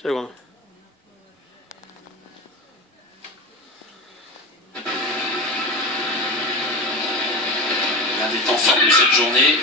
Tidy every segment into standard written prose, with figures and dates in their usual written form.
C'est loin. L'un des temps forts de cette journée.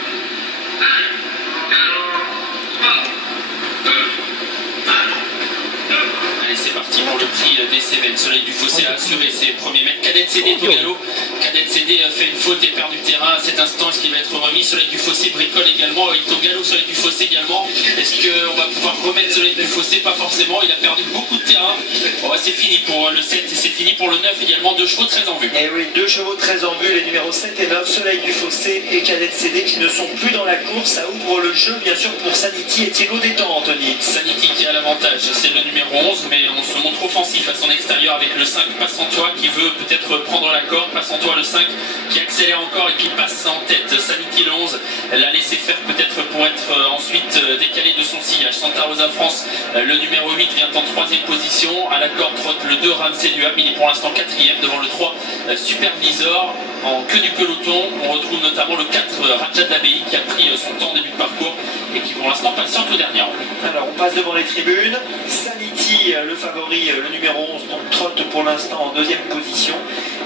Allez, c'est parti pour le prix des Cévennes. Soleil du Fossé a assuré ses premiers mètres. Cadette CD est au galop. Cadette CD fait une faute et perd du terrain à cet instant. Est-ce qu'il va être remis? Soleil du Fossé bricole également. Il est au galop. Soleil du Fossé également. Est-ce qu'on va pouvoir remettre Soleil du Fossé? Pas forcément. Il a perdu beaucoup de terrain. Bon, c'est fini pour le 7 et c'est fini pour le 9 également. 2 chevaux très en vue. Et oui, 2 chevaux très en vue. Les numéros 7 et 9. Soleil du Fossé et Cadette CD qui ne sont plus dans la course. Ça ouvre le jeu bien sûr pour Sanity et Thibaut Détang, Anthony. Sanity qui a l'avantage. C'est le numéro 11. Mais on se montre offensif à son extérieur avec le 5 Passantois qui veut peut-être prendre la corde. Passantois le 5 qui accélère encore et qui passe en tête. Sanity le 11 l'a laissé faire peut-être pour être ensuite décalé de son sillage. Santa Rosa France le numéro 8 vient en 3e position. À la corde trotte le 2 Ramsey Duham. Il est pour l'instant 4e devant le 3 Supervisor. En queue du peloton on retrouve notamment le 4 Rajad Abei qui a pris son temps en début de parcours et qui pour l'instant patiente au dernier. Alors on passe devant les tribunes. Sanity le favori, le numéro 11, donc trotte pour l'instant en 2e position.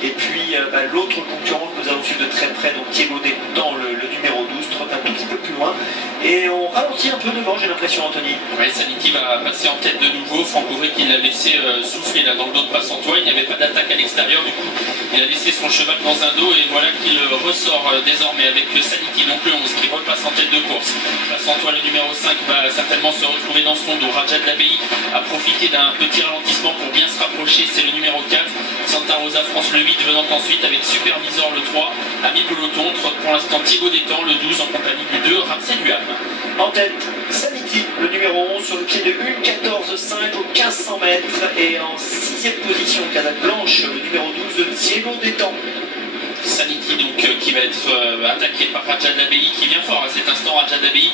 Et puis l'autre concurrent que nous allons suivre de très près, donc Thibaut Détang, le numéro 12, trotte un tout petit peu plus loin. Et on ralentit un peu devant, j'ai l'impression, Anthony. Oui, Sanity va passer en tête de nouveau. Franck Auvray qui l'a laissé souffler là dans le dos de Passantois. Il n'y avait pas d'attaque à l'extérieur, du coup il a laissé son cheval dans un dos et voilà qu'il ressort désormais avec Sanity, donc le 11 qui repasse en tête de course. Passantois, le numéro 5, va certainement se retrouver dans son dos. Rajad Abei a profité d'un petit ralentissement pour bien se rapprocher, c'est le numéro 4. Santa Rosa France le 8 venant ensuite avec Supervisor le 3. Ami peloton, trotte pour l'instant Thibaut Détang le 12 en compagnie du 2 Ramsey Duham. En tête, Sanity, le numéro 11, sur le pied de 1,14,5 aux 1500 mètres. Et en 6e position, Canette Blanche, le numéro 12, Thibaut Détang. Sanity donc qui va être attaqué par Rajad Abei qui vient fort à cet instant. Rajad Abei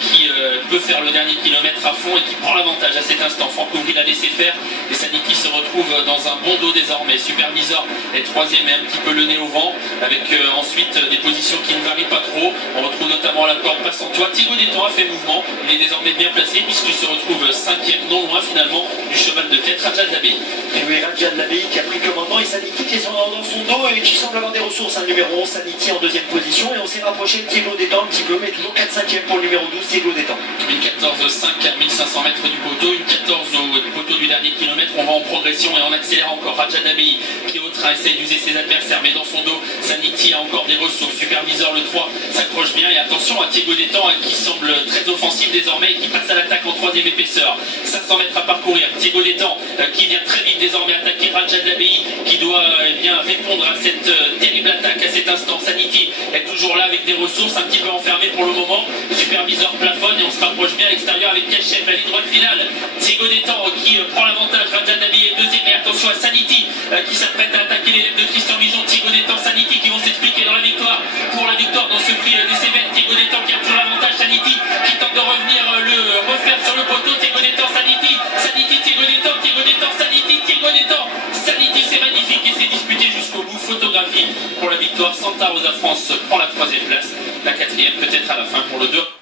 qui peut faire le dernier kilomètre à fond et qui prend l'avantage à cet instant. Franck Auvray l'a laissé faire et Sanity se retrouve dans un bon dos désormais. Supervisor est 3e et un petit peu le nez au vent avec ensuite des positions qui ne varient pas trop. On retrouve notamment la corde Passantois. Thibaut Détang a fait mouvement, il est désormais bien placé puisqu'il se retrouve 5e, non loin finalement du cheval de tête Rajad Abei. Et oui, Rajad Abei qui a pris le commandement et Sanity qui est dans son dos et qui semble avoir des ressources. Un numéro 11, Sanity en 2e position et on s'est rapproché de Thibaut Détang un petit peu, mais toujours 4-5e pour le numéro 12, Thibaut Détang. Une 14,5 à 1500 mètres du poteau, une 14 au poteau du dernier kilomètre. On va en progression et on accélère encore. Rajad Abei qui est au train, essaie d'user ses adversaires, mais dans son dos, Sanity a encore des ressources. Supervisor le 3 s'accroche bien et attention à Thibaut Détang qui semble très offensif désormais et qui passe à l'attaque en 3e épaisseur. 500 mètres à parcourir. Thibaut Détang qui vient très vite désormais attaquer Rajad Abei qui doit bien répondre à cette terrible attaque à cet instant. Sanity est toujours là avec des ressources, un petit peu enfermé pour le moment. Supervisor plafonne et on se rapproche bien à l'extérieur avec Kachef, la ligne droite finale. Thibaut Détang qui prend l'avantage. Rajad Abei est 2e et attention à Sanity qui s'apprête à attaquer l'élève de Christian Bison. Thibaut Détang, Sanity qui vont s'expliquer dans la victoire. Pour la victoire dans ce prix des Cévennes, Thibaut Détang qui a toujours l'avantage. Sanity qui tente de revenir le refaire sur le poteau. Thibaut Détang, Sanity, Sanity, Thibaut Détang, Thibaut Détang, Sanity, Thibaut Détang, Sanity, c'est magnifique et c'est disputé jusqu'au bout. Photographie pour la victoire. Santa Rosa France prend la 3e place, la 4e peut-être à la fin pour le 2.